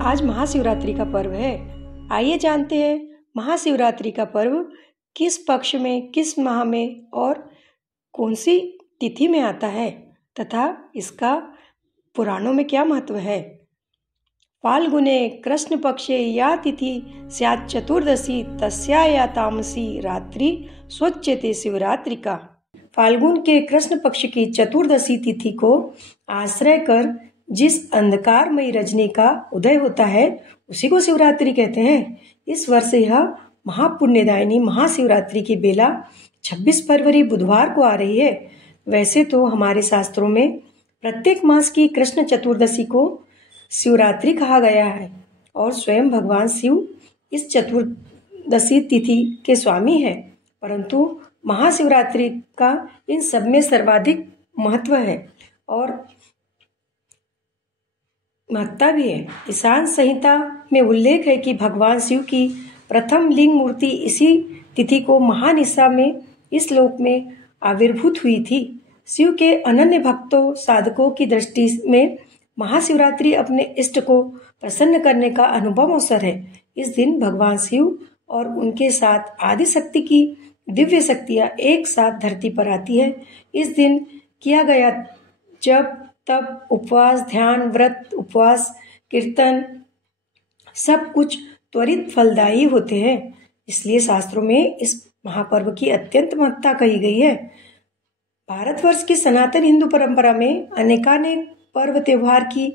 आज महाशिवरात्रि का पर्व है। आइए जानते हैं महाशिवरात्रि का पर्व किस पक्ष में, किस माह में और कौन सी तिथि में आता है तथा इसका पुराणों में क्या महत्व है। फाल्गुने कृष्ण पक्षे या तिथि स्यात् चतुर्दशी तस्या तामसी रात्रि स्वच्यते शिवरात्रिका। फाल्गुन के कृष्ण पक्ष की चतुर्दशी तिथि को आश्रय कर जिस अंधकारमयी रजनी का उदय होता है उसी को शिवरात्रि कहते हैं। इस वर्ष यह महापुण्यदायिनी महाशिवरात्रि की बेला 26 फरवरी बुधवार को आ रही है। वैसे तो हमारे शास्त्रों में प्रत्येक मास की कृष्ण चतुर्दशी को शिवरात्रि कहा गया है और स्वयं भगवान शिव इस चतुर्दशी तिथि के स्वामी है, परंतु महाशिवरात्रि का इन सब में सर्वाधिक महत्व है और महत्ता भी है। ईशान संहिता में उल्लेख है कि भगवान शिव की प्रथम लिंग मूर्ति इसी तिथि को महानिशा में इस लोक में आविर्भूत हुई थी। शिव के अनन्य भक्तों साधकों की दृष्टि में महाशिवरात्रि अपने इष्ट को प्रसन्न करने का अनुभव अवसर है। इस दिन भगवान शिव और उनके साथ आदि शक्ति की दिव्य शक्तियां एक साथ धरती पर आती है। इस दिन किया गया जप, तप, उपवास, ध्यान, व्रत, उपवास, कीर्तन सब कुछ त्वरित फलदायी होते हैं। इसलिए शास्त्रों में इस महापर्व की अत्यंत महत्ता कही गई है। भारतवर्ष की सनातन हिंदू परंपरा में अनेकानेक पर्व त्योहार की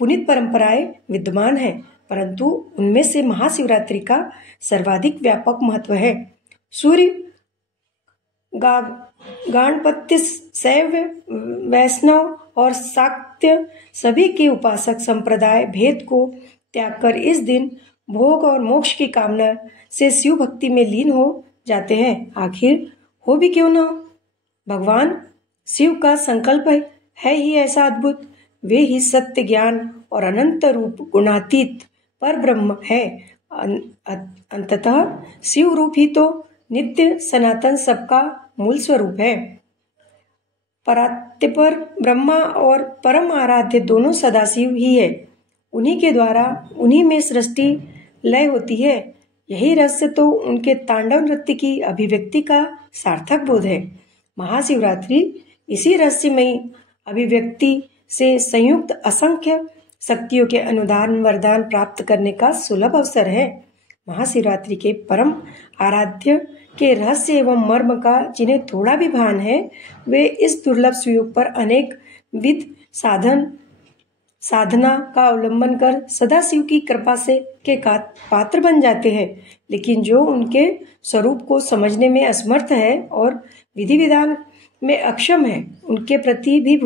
पुनीत परंपराएं विद्यमान है, परंतु उनमें से महाशिवरात्रि का सर्वाधिक व्यापक महत्व है। सूर्य गणपति, शैव, वैष्णव और शाक्य सभी के उपासक संप्रदाय भेद को त्याग कर इस दिन भोग और मोक्ष की कामना से शिव भक्ति में लीन हो जाते हैं। आखिर हो भी क्यों न, भगवान शिव का संकल्प है ही ऐसा अद्भुत। वे ही सत्य, ज्ञान और अनंत रूप गुणातीत पर ब्रह्म है। अंततः शिव रूप ही तो नित्य सनातन सबका मूल स्वरूप है। परात्पर ब्रह्मा और परम आराध्य दोनों सदाशिव ही है। उन्हीं के द्वारा उन्हीं में सृष्टि लय होती है। यही रहस्य तो उनके तांडव नृत्य की अभिव्यक्ति का सार्थक बोध है। महाशिवरात्रि इसी रहस्यमयी अभिव्यक्ति से संयुक्त असंख्य शक्तियों के अनुदान वरदान प्राप्त करने का सुलभ अवसर है। महाशिवरात्रि के परम आराध्य के रहस्य एवं मर्म का जिन्हें थोड़ा भी भान है, वे इस दुर्लभ सुयोग पर अनेक विध साधना का अवलंबन कर सदाशिव की कृपा से के पात्र बन जाते हैं। लेकिन जो उनके स्वरूप को समझने में असमर्थ है और विधि विधान में अक्षम है, उनके प्रति भी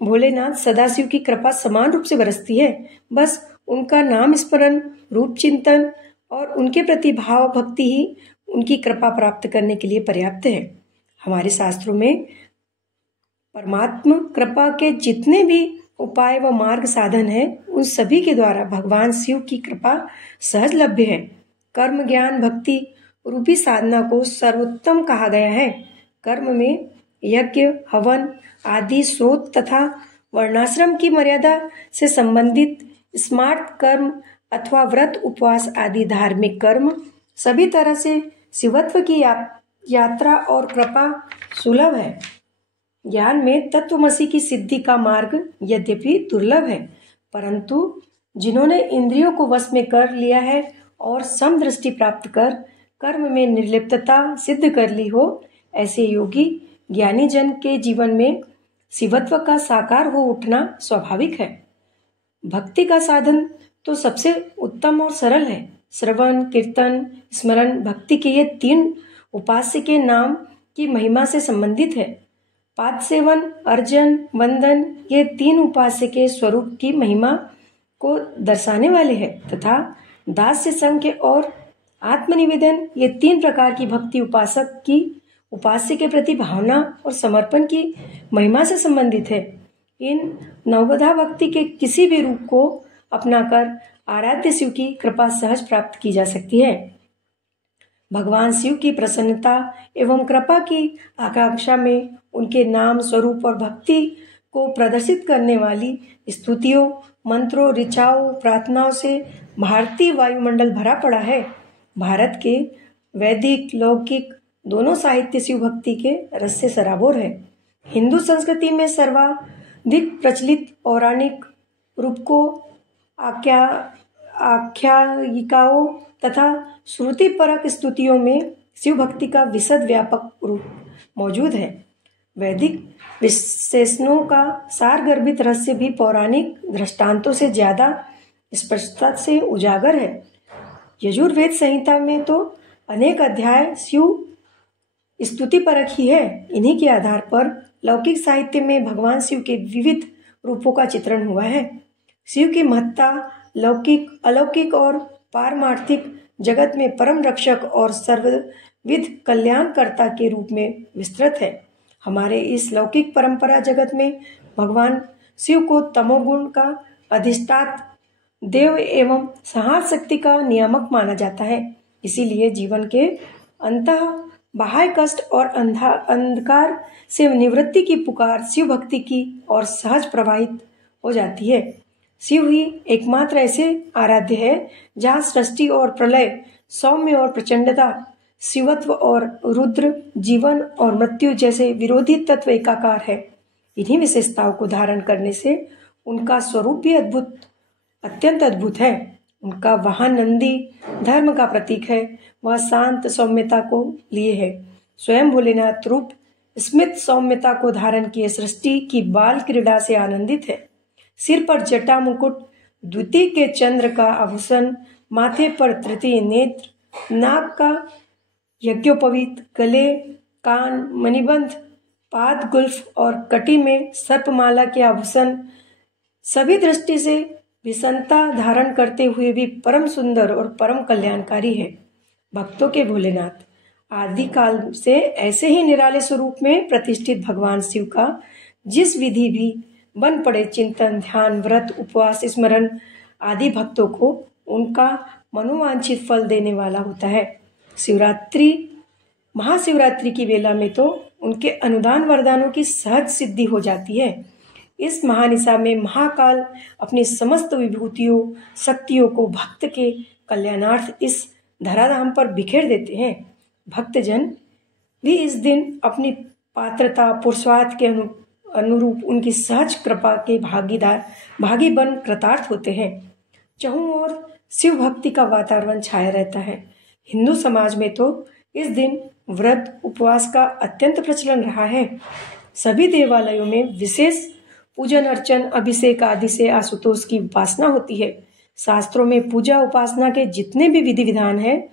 भोलेनाथ सदाशिव की कृपा समान रूप से बरसती है। बस उनका नाम स्मरण, रूप चिंतन और उनके प्रति भाव भक्ति ही उनकी कृपा प्राप्त करने के लिए पर्याप्त है। हमारे शास्त्रों में परमात्मा कृपा के जितने भी उपाय व मार्ग साधन है, उन सभी के द्वारा भगवान शिव की कृपा सहज लभ्य है। कर्म, ज्ञान, भक्ति रूपी साधना को सर्वोत्तम कहा गया है। कर्म में यज्ञ, हवन आदि स्रोत तथा वर्णाश्रम की मर्यादा से संबंधित स्मार्ट कर्म अथवा व्रत, उपवास आदि धार्मिक कर्म सभी तरह से शिवत्व की यात्रा और कृपा सुलभ है। ज्ञान में तत्वमसि की सिद्धि का मार्ग यद्यपि दुर्लभ है, परंतु जिन्होंने इंद्रियों को वश में कर लिया है और समदृष्टि प्राप्त कर कर्म में निर्लिप्तता सिद्ध कर ली हो, ऐसे योगी ज्ञानी जन के जीवन में शिवत्व का साकार हो उठना स्वाभाविक है। भक्ति का साधन तो सबसे उत्तम और सरल है। श्रवण, कीर्तन, स्मरण, भक्ति के ये तीन उपास्य के नाम की महिमा से संबंधित है। पाद सेवन, अर्चन, वंदन ये तीन उपास्य के स्वरूप की महिमा को दर्शाने वाले हैं तथा दास्य संख्य और आत्मनिवेदन ये तीन प्रकार की भक्ति उपासक की उपास्य के प्रति भावना और समर्पण की महिमा से संबंधित है। इन नवधा भक्ति के किसी भी रूप को अपनाकर आराध्य शिव की कृपा सहज प्राप्त की जा सकती है। भगवान शिव की प्रसन्नता एवं कृपा की आकांक्षा में उनके नाम, स्वरूप और भक्ति को प्रदर्शित करने वाली स्तुतियों मंत्रों, ऋचाओं, प्रार्थनाओं से भारतीय वायुमंडल भरा पड़ा है। भारत के वैदिक, लौकिक दोनों साहित्य शिव भक्ति के रस से सराबोर है। हिंदू संस्कृति में सर्वाधिक प्रचलित पौराणिक रूप को आख्यायिकाओं तथा श्रुति परक स्तुतियों में शिव भक्ति का विशद व्यापक रूप मौजूद है। वैदिक विशेषणों का सारगर्भित रहस्य भी पौराणिक दृष्टांतों से ज्यादा स्पष्टता से उजागर है। यजुर्वेद संहिता में तो अनेक अध्याय शिव स्तुति परक ही है। इन्हीं के आधार पर लौकिक साहित्य में भगवान शिव के विविध रूपों का चित्रण हुआ है। शिव की महत्ता लौकिक, अलौकिक और पारमार्थिक जगत में परम रक्षक और सर्वविध कल्याणकर्ता के रूप में विस्तृत है। हमारे इस लौकिक परंपरा जगत में भगवान शिव को तमोगुण का अधिष्ठाता देव एवं संहार शक्ति का नियामक माना जाता है। इसीलिए जीवन के अंतः बाह्य कष्ट और अंधकार से निवृत्ति की पुकार शिव भक्ति की और सहज प्रवाहित हो जाती है। शिव ही एकमात्र ऐसे आराध्य है जहाँ सृष्टि और प्रलय, सौम्य और प्रचंडता, शिवत्व और रुद्र, जीवन और मृत्यु जैसे विरोधी तत्व एकाकार है। इन्हीं विशेषताओं को धारण करने से उनका स्वरूप भी अत्यंत अद्भुत है। उनका वाहन नंदी धर्म का प्रतीक है। वह शांत सौम्यता को लिए है। स्वयं भोलेनाथ रूप स्मित सौम्यता को धारण किए सृष्टि की बाल क्रीड़ा से आनंदित है। सिर पर जटा मुकुट, द्वितीय के चंद्र का आभूषण, माथे पर तृतीय नेत्र, नाक का यज्ञोपवीत, गले, कान, मणिबंध, पाद गुल्फ और कटी में सर्पमाला के आभूषण सभी दृष्टि से विषमता धारण करते हुए भी परम सुंदर और परम कल्याणकारी है। भक्तों के भोलेनाथ आदिकाल से ऐसे ही निराले स्वरूप में प्रतिष्ठित भगवान शिव का जिस विधि भी बन पड़े चिंतन, ध्यान, व्रत, उपवास, स्मरण आदि भक्तों को उनका मनोवांछित फल देने वाला होता है। महाशिवरात्रि की वेला में तो उनके अनुदान वरदानों की सहज सिद्धि हो जाती है। इस महानिशा में महाकाल अपनी समस्त विभूतियों, शक्तियों को भक्त के कल्याणार्थ इस धराधाम पर बिखेर देते हैं। भक्तजन भी इस दिन अपनी पात्रता, पुरुषार्थ के अनुरूप उनकी सहज कृपा के भागी बन कृतार्थ होते हैं। चहुं ओर शिव भक्ति का वातावरण छाया रहता है। हिंदू समाज में तो इस दिन व्रत, उपवास का अत्यंत प्रचलन रहा है। सभी देवालयों में विशेष पूजन अर्चन, अभिषेक आदि से आशुतोष की उपासना होती है। शास्त्रों में पूजा उपासना के जितने भी विधि विधान है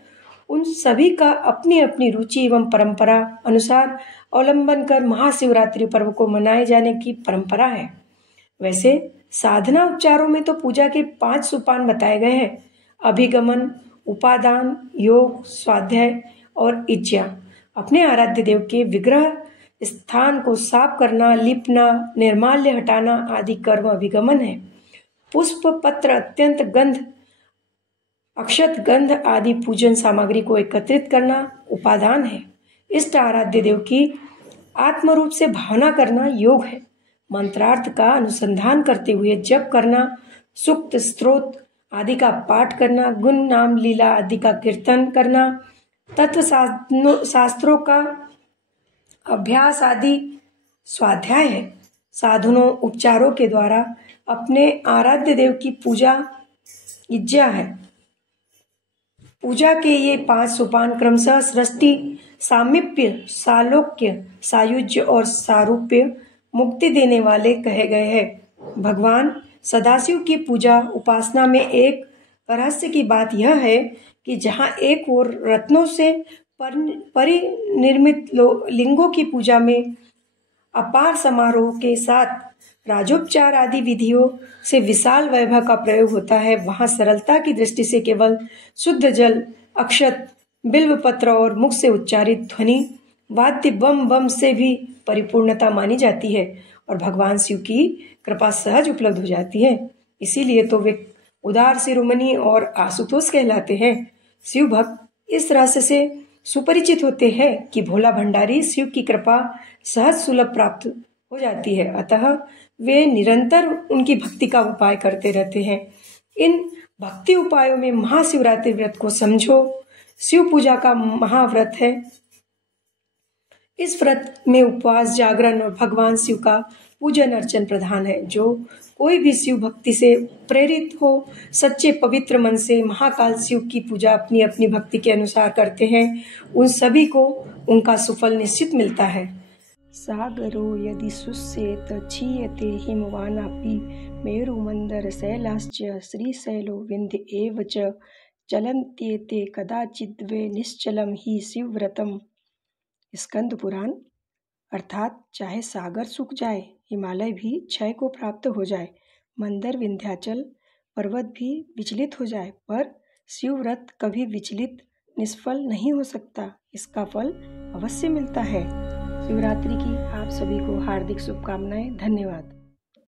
उन सभी का अपनी अपनी रुचि एवं परंपरा अनुसार अवलंबन कर महाशिवरात्रि पर्व को मनाए जाने की परंपरा है। वैसे साधना उपचारों में तो पूजा के 5 सोपान बताए गए हैं: अभिगमन, उपादान, योग, स्वाध्याय और इज्जा। अपने आराध्य देव के विग्रह स्थान को साफ करना, लिपना, निर्माल्य हटाना आदि कर्म अभिगमन है। पुष्प, पत्र, अत्यंत गंध, अक्षत, गंध आदि पूजन सामग्री को एकत्रित करना उपादान है। इष्ट आराध्य देव की आत्म रूप से भावना करना योग है। मंत्रार्थ का अनुसंधान करते हुए जप करना, सूक्त, स्तोत्र आदि का पाठ करना, गुण, नाम, लीला आदि का कीर्तन करना, तत्व शास्त्रों का अभ्यास आदि स्वाध्याय है। साधनों, उपचारों के द्वारा अपने आराध्य देव की पूजा इज्जा है। पूजा के ये 5 सोपान क्रमशः सृष्टि, सामीप्य, सालोक्य, सायुज्य और सारूप्य मुक्ति देने वाले कहे गए हैं। भगवान सदाशिव की पूजा उपासना में एक रहस्य की बात यह है कि जहाँ एक ओर रत्नों से परिनिर्मित लिंगों की पूजा में अपार समारोह के साथ राजोपचार आदि विधियों से विशाल वैभव का प्रयोग होता है, वहां सरलता की दृष्टि से केवल शुद्ध जल, अक्षत, बिल्व पत्र और मुख से उच्चारित ध्वनि, वाद्य, बम बम से भी परिपूर्णता मानी जाती है और भगवान शिव की कृपा सहज उपलब्ध हो जाती है। इसीलिए तो वे उदार शिरोमणि और आशुतोष कहलाते हैं। शिव भक्त इस रहस्य से सुपरिचित होते हैं कि भोला भंडारी शिव की कृपा सहज सुलभ प्राप्त हो जाती है। अतः वे निरंतर उनकी भक्ति का उपाय करते रहते हैं। इन भक्ति उपायों में महाशिवरात्रि व्रत को समझो। शिव पूजा का महाव्रत है। इस व्रत में उपवास, जागरण और भगवान शिव का पूजन अर्चन प्रधान है। जो कोई भी शिव भक्ति से प्रेरित हो, सच्चे पवित्र मन से महाकाल शिव की पूजा अपनी अपनी भक्ति के अनुसार करते हैं, उन सभी को उनका सुफल निश्चित मिलता है। सागरो यदि शुष्येत क्षीयते हिमवानापि मेरुमंदर शैलाश्च श्रीशैलो विंध्य एव च चलन्त्येते कदाचिद्वे निश्चलम ही शिवव्रतम। स्कंद पुराण। अर्थात चाहे सागर सूख जाए, हिमालय भी क्षय को प्राप्त हो जाए, मंदर विंध्याचल पर्वत भी विचलित हो जाए, पर शिवव्रत कभी विचलित निष्फल नहीं हो सकता। इसका फल अवश्य मिलता है। शिवरात्रि की आप सभी को हार्दिक शुभकामनाएं। धन्यवाद।